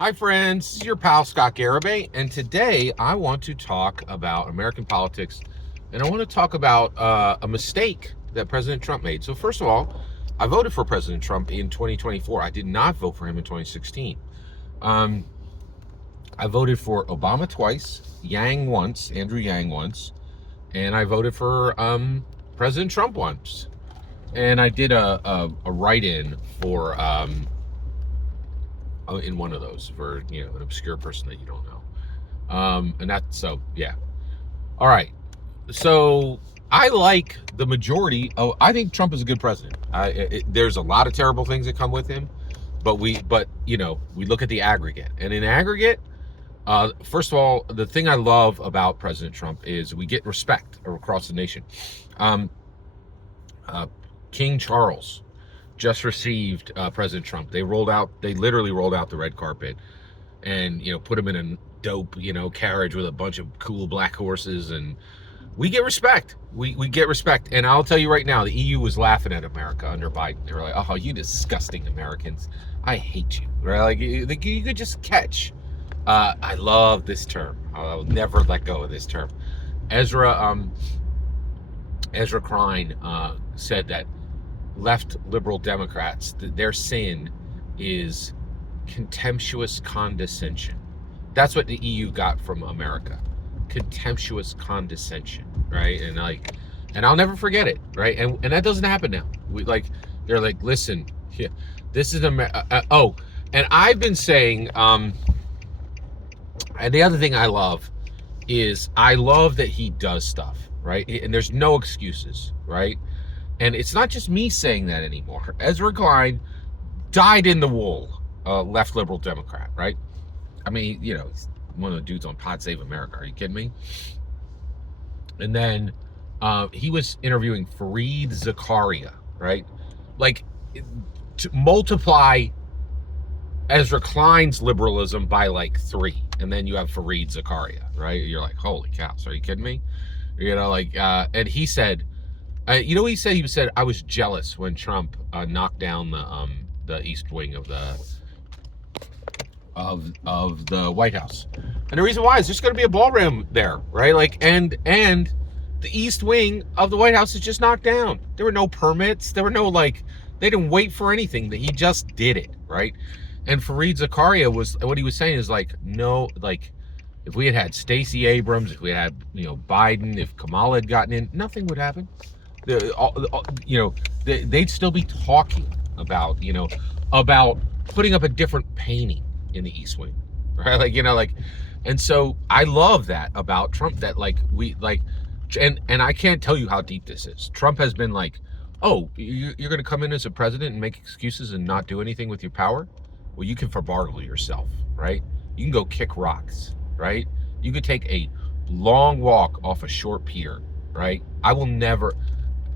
Hi friends, this is your pal Scott Garibay, and today I want to talk about American politics, and I want to talk about a mistake that President Trump made. So first of all, I voted for President Trump in 2024. I did not vote for him in 2016. Um, I voted for Obama twice, Andrew Yang once, and I voted for President Trump once. And I did a write-in for in one of those for an obscure person that you don't know, and that's so yeah. All right, so I like the majority. I think Trump is a good president. There's a lot of terrible things that come with him, but we look at the aggregate, and in aggregate, first of all, the thing I love about President Trump is we get respect across the nation. King Charles just received President Trump. They literally rolled out the red carpet and, put him in a dope, carriage with a bunch of cool black horses, and we get respect. We get respect. And I'll tell you right now, the EU was laughing at America under Biden. They were like, oh, you disgusting Americans. I hate you. Right? Like you could just catch. I love this term. I'll never let go of this term. Ezra Klein said that left liberal Democrats, their sin is contemptuous condescension. That's what the EU got from America. Contemptuous condescension, right? And I'll never forget it, right? And that doesn't happen now. They're like, listen, yeah, this is and I've been saying, and the other thing I love is I love that he does stuff, right? And there's no excuses, right? And it's not just me saying that anymore. Ezra Klein died in the wool, left liberal Democrat, right? I mean, he's one of the dudes on Pod Save America. Are you kidding me? And then he was interviewing Fareed Zakaria, right? Like, to multiply Ezra Klein's liberalism by like 3, and then you have Fareed Zakaria, right? You're like, holy cows, are you kidding me? And he said, you know what he said? He said, I was jealous when Trump knocked down the East Wing of the White House. And the reason why is there's going to be a ballroom there, right? And the East Wing of the White House is just knocked down. There were no permits. There were no, they didn't wait for anything. That he just did it, right? And Fareed Zakaria what he was saying is no, if we had Stacey Abrams, if we had Biden, if Kamala had gotten in, nothing would happen. They'd still be talking about about putting up a different painting in the East Wing, right? And so I love that about Trump, that and I can't tell you how deep this is. Trump has been like, oh, you're going to come in as a president and make excuses and not do anything with your power? Well, you can farbargle yourself, right? You can go kick rocks, right? You could take a long walk off a short pier, right? I will never.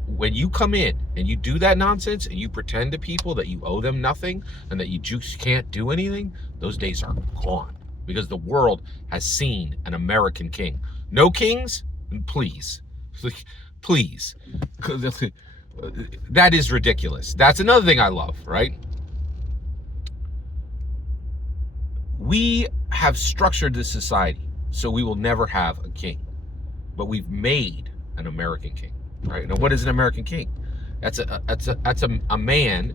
When you come in and you do that nonsense and you pretend to people that you owe them nothing and that you just can't do anything, those days are gone, because the world has seen an American king. No kings, please. Please. That is ridiculous. That's another thing I love, right? We have structured this society so we will never have a king, but we've made an American king. Right. Now, what is an American king? That's a man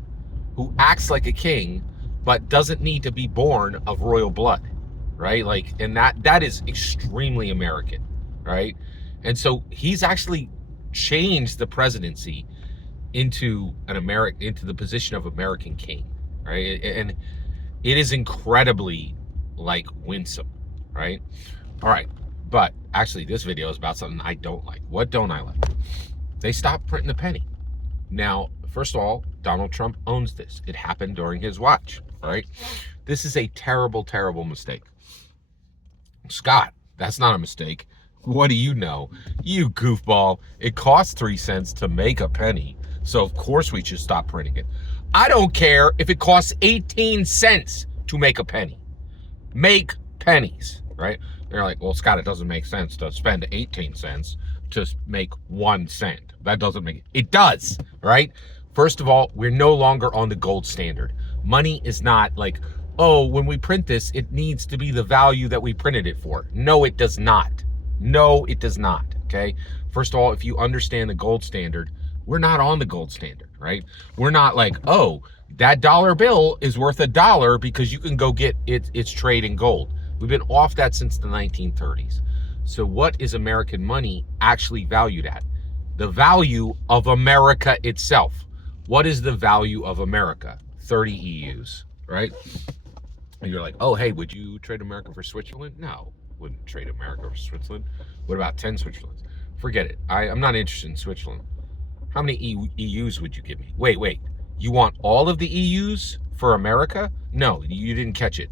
who acts like a king, but doesn't need to be born of royal blood, right? And that is extremely American, right? And so he's actually changed the presidency into into the position of American king, right? And it is incredibly winsome, right? All right, but actually, this video is about something I don't like. What don't I like? They stopped printing the penny. Now, first of all, Donald Trump owns this. It happened during his watch, right? This is a terrible, terrible mistake. Scott, that's not a mistake. What do you know? You goofball. It costs 3 cents to make a penny, so of course we should stop printing it. I don't care if it costs 18 cents to make a penny. Make pennies, right? They're like, well, Scott, it doesn't make sense to spend 18 cents to make 1 cent. That doesn't make it does, right? First of all, we're no longer on the gold standard. Money is not oh, when we print this, it needs to be the value that we printed it for. No, it does not. No, it does not, okay? First of all, if you understand the gold standard, we're not on the gold standard, right? We're not like, oh, that dollar bill is worth $1 because you can go get its trade in gold. We've been off that since the 1930s. So what is American money actually valued at? The value of America itself. What is the value of America? 30 EUs, right? And you're like, oh, hey, would you trade America for Switzerland? No, wouldn't trade America for Switzerland. What about 10 Switzerlands? Forget it. I'm not interested in Switzerland. How many EUs would you give me? Wait. You want all of the EUs for America? No, you didn't catch it.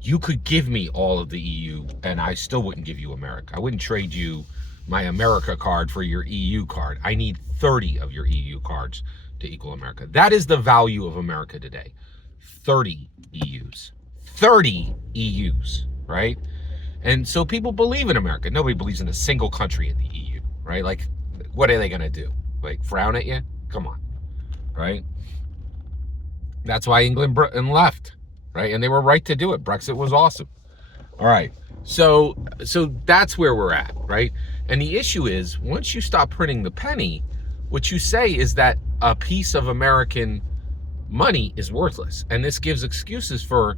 You could give me all of the EU and I still wouldn't give you America. I wouldn't trade you my America card for your EU card. I need 30 of your EU cards to equal America. That is the value of America today. 30 EUs. 30 EUs, right? And so people believe in America. Nobody believes in a single country in the EU, right? Like, what are they going to do? Like, frown at you? Come on, right? That's why England left, right? And they were right to do it. Brexit was awesome. All right. So that's where we're at, right? And the issue is, once you stop printing the penny, what you say is that a piece of American money is worthless. And this gives excuses for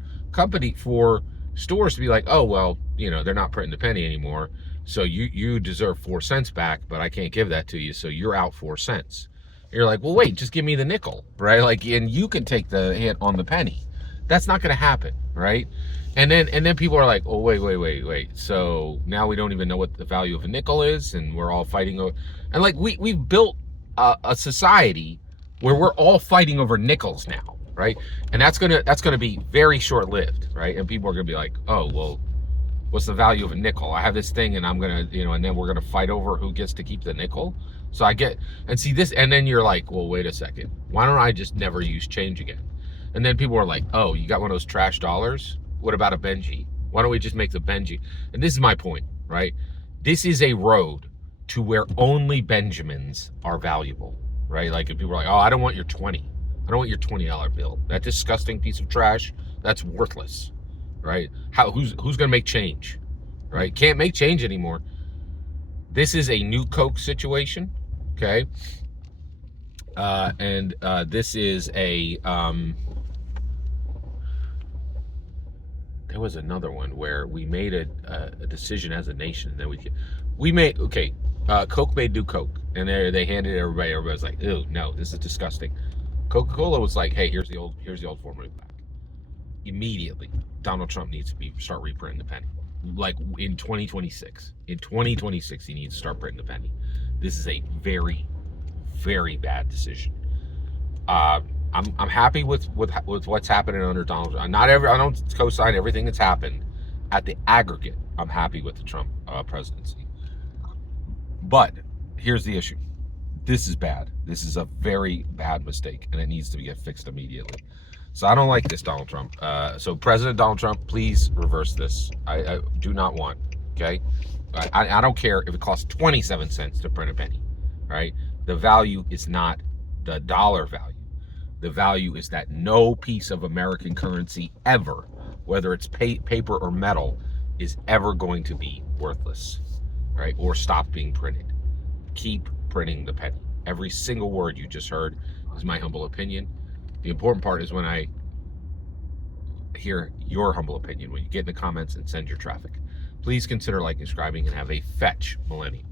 stores to be like, oh, well, they're not printing the penny anymore. So you deserve 4 cents back, but I can't give that to you. So you're out 4 cents. You're like, well, wait, just give me the nickel, right? Like, and you can take the hit on the penny. That's not going to happen, right? And then people are like, oh, wait. So now we don't even know what the value of a nickel is, and we're all fighting over. And like we've built a society where we're all fighting over nickels now, right? And that's gonna be very short-lived, right? And people are gonna be like, oh, well, what's the value of a nickel? I have this thing, and I'm gonna, and then we're gonna fight over who gets to keep the nickel. So I get, and see this, and then you're like, well, wait a second. Why don't I just never use change again? And then people are like, oh, you got one of those trash dollars? What about a Benji? Why don't we just make the Benji? And this is my point, right? This is a road to where only Benjamins are valuable, right? Like if people are like, oh, I don't want your 20. I don't want your $20 bill. That disgusting piece of trash, that's worthless, right? Who's gonna make change, right? Can't make change anymore. This is a new Coke situation, okay? And this is a, there was another one where we made a decision as a nation that Coke made new Coke, and they handed it to everybody. Everybody was like, ew, no, this is disgusting. Coca-Cola was like, hey, here's the old formula back. Immediately, Donald Trump needs to start reprinting the penny. Like in 2026. In 2026, he needs to start printing the penny. This is a very, very bad decision. I'm happy with what's happening under Donald Trump. I don't co-sign everything that's happened. At the aggregate, I'm happy with the Trump presidency. But here's the issue. This is bad. This is a very bad mistake, and it needs to get fixed immediately. So I don't like this, Donald Trump. So President Donald Trump, please reverse this. I do not want, okay? I don't care if it costs 27 cents to print a penny, right? The value is not the dollar value. The value is that no piece of American currency ever, whether it's paper or metal, is ever going to be worthless, right? Or stop being printed. Keep printing the penny. Every single word you just heard is my humble opinion. The important part is when I hear your humble opinion, when you get in the comments and send your traffic. Please consider liking, subscribing, and have a fetch millennium.